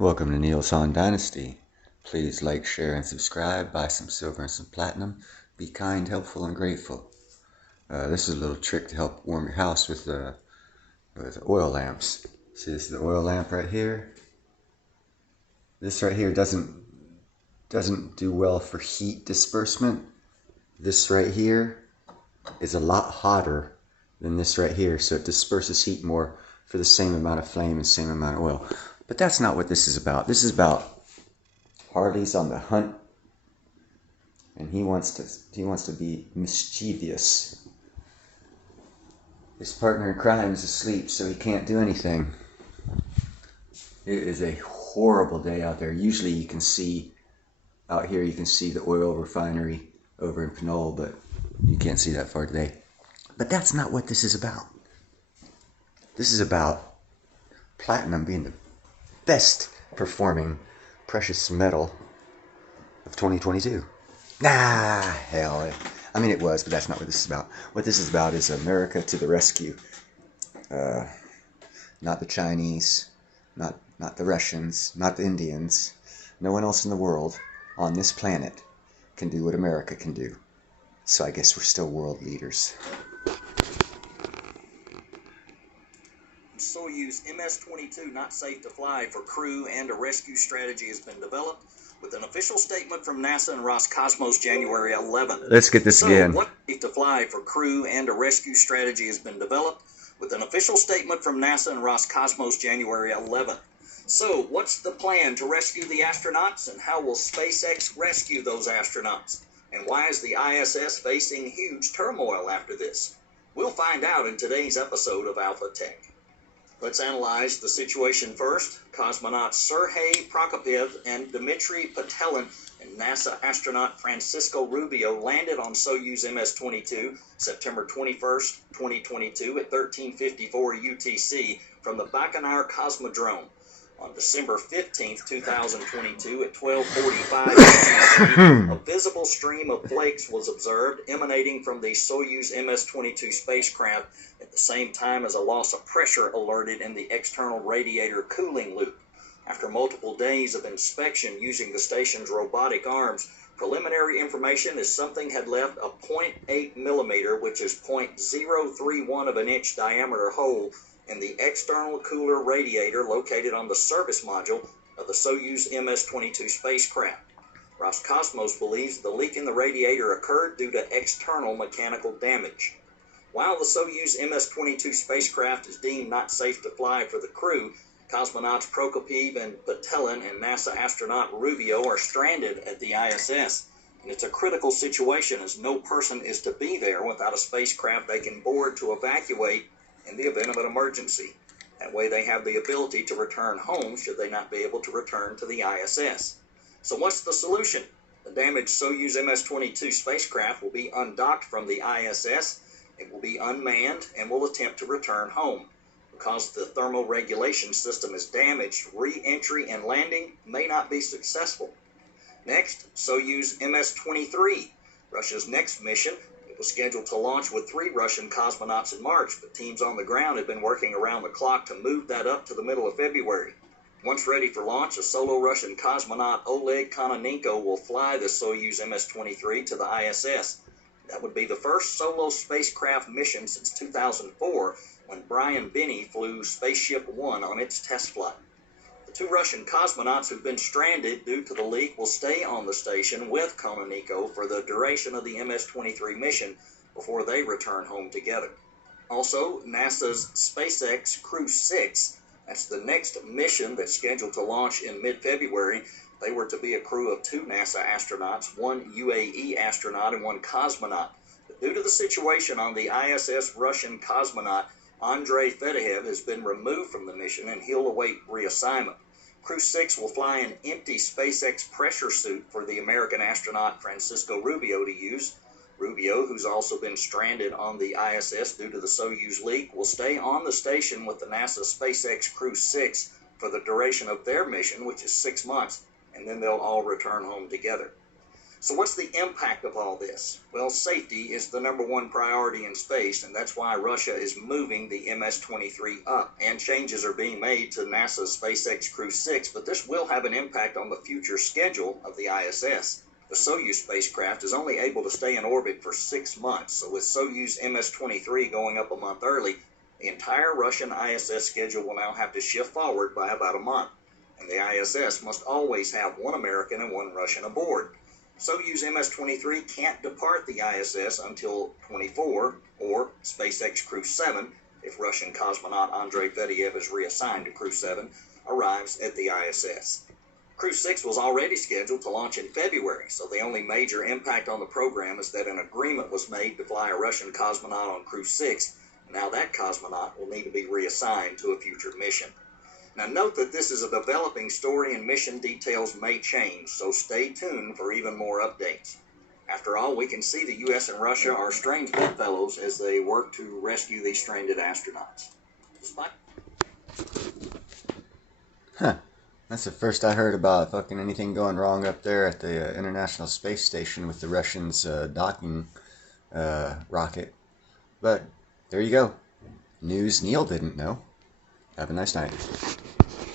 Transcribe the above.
Welcome to Neil's Han Dynasty. Please like, share, and subscribe. Buy some silver and some platinum. Be kind, helpful, and grateful. This is a little trick to help warm your house with oil lamps. See, this is the oil lamp right here. This right here doesn't do well for heat disbursement. This right here is a lot hotter than this right here, so it disperses heat more for the same amount of flame and same amount of oil. But that's not what this is about. This is about Harley's on the hunt, and he wants to be mischievous. His partner in crime is asleep, so he can't do anything. It is a horrible day out there. Usually you can see out here, you can see the oil refinery over in Pinole, but you can't see that far today. But that's not what this is about. This is about platinum being the best performing precious metal of 2022. Hell. I mean, it was, but that's not what this is about. What this is about is America to the rescue. Not the Chinese, not the Russians, not the Indians. No one else in the world on this planet can do what America can do. So I guess we're still world leaders. Soyuz MS-22 not safe to fly for crew, and a rescue strategy has been developed with an official statement from NASA and Roscosmos January 11th. Let's get this again. What safe to fly for crew and a rescue strategy has been developed with an official statement from NASA and Roscosmos January 11th. So, what's the plan to rescue the astronauts, and how will SpaceX rescue those astronauts? And why is the ISS facing huge turmoil after this? We'll find out in today's episode of Alpha Tech. Let's analyze the situation first. Cosmonauts Sergei Prokopyev and Dmitry Petelin and NASA astronaut Francisco Rubio landed on Soyuz MS-22 September 21st, 2022 at 13:54 UTC from the Baikonur Cosmodrome. On December 15th, 2022 at 12:45 UTC, a visible stream of flakes was observed emanating from the Soyuz MS-22 spacecraft at the same time as a loss of pressure alerted in the external radiator cooling loop. After multiple days of inspection using the station's robotic arms, preliminary information is something had left a 0.8 millimeter, which is 0.031 of an inch diameter hole in the external cooler radiator located on the service module of the Soyuz MS-22 spacecraft. Roscosmos believes the leak in the radiator occurred due to external mechanical damage. While the Soyuz MS-22 spacecraft is deemed not safe to fly for the crew, cosmonauts Prokopyev and Petelin and NASA astronaut Rubio are stranded at the ISS. And it's a critical situation, as no person is to be there without a spacecraft they can board to evacuate in the event of an emergency. That way they have the ability to return home should they not be able to return to the ISS. So what's the solution? The damaged Soyuz MS-22 spacecraft will be undocked from the ISS. It will be unmanned and will attempt to return home. Because the thermal regulation system is damaged, re-entry and landing may not be successful. Next, Soyuz MS-23, Russia's next mission. It was scheduled to launch with 3 Russian cosmonauts in March, but teams on the ground have been working around the clock to move that up to the middle of February. Once ready for launch, a solo Russian cosmonaut Oleg Kononenko will fly the Soyuz MS-23 to the ISS. That would be the first solo spacecraft mission since 2004, when Brian Binnie flew Spaceship One on its test flight. The 2 Russian cosmonauts who've been stranded due to the leak will stay on the station with Kononenko for the duration of the MS-23 mission before they return home together. Also, NASA's SpaceX Crew 6, that's the next mission that's scheduled to launch in mid-February. They were to be a crew of 2 NASA astronauts, 1 UAE astronaut and 1 cosmonaut. But due to the situation on the ISS, Russian cosmonaut Andrei Fedoyev has been removed from the mission and he'll await reassignment. Crew 6 will fly an empty SpaceX pressure suit for the American astronaut Francisco Rubio to use. Rubio, who's also been stranded on the ISS due to the Soyuz leak, will stay on the station with the NASA SpaceX Crew 6 for the duration of their mission, which is 6 months, and then they'll all return home together. So what's the impact of all this? Well, safety is the #1 priority in space, and that's why Russia is moving the MS-23 up, and changes are being made to NASA's SpaceX Crew 6, but this will have an impact on the future schedule of the ISS. The Soyuz spacecraft is only able to stay in orbit for 6 months, so with Soyuz MS-23 going up a month early, the entire Russian ISS schedule will now have to shift forward by about a month, and the ISS must always have one American and one Russian aboard. Soyuz MS-23 can't depart the ISS until 24, or SpaceX Crew 7, if Russian cosmonaut Andrei Fedyaev is reassigned to Crew 7, arrives at the ISS. Crew 6 was already scheduled to launch in February, so the only major impact on the program is that an agreement was made to fly a Russian cosmonaut on Crew 6. Now that cosmonaut will need to be reassigned to a future mission. Now note that this is a developing story and mission details may change, so stay tuned for even more updates. After all, we can see the US and Russia are strange bedfellows as they work to rescue these stranded astronauts. Huh. That's the first I heard about fucking anything going wrong up there at the International Space Station with the Russians' docking rocket. But there you go. News Neil didn't know. Have a nice night.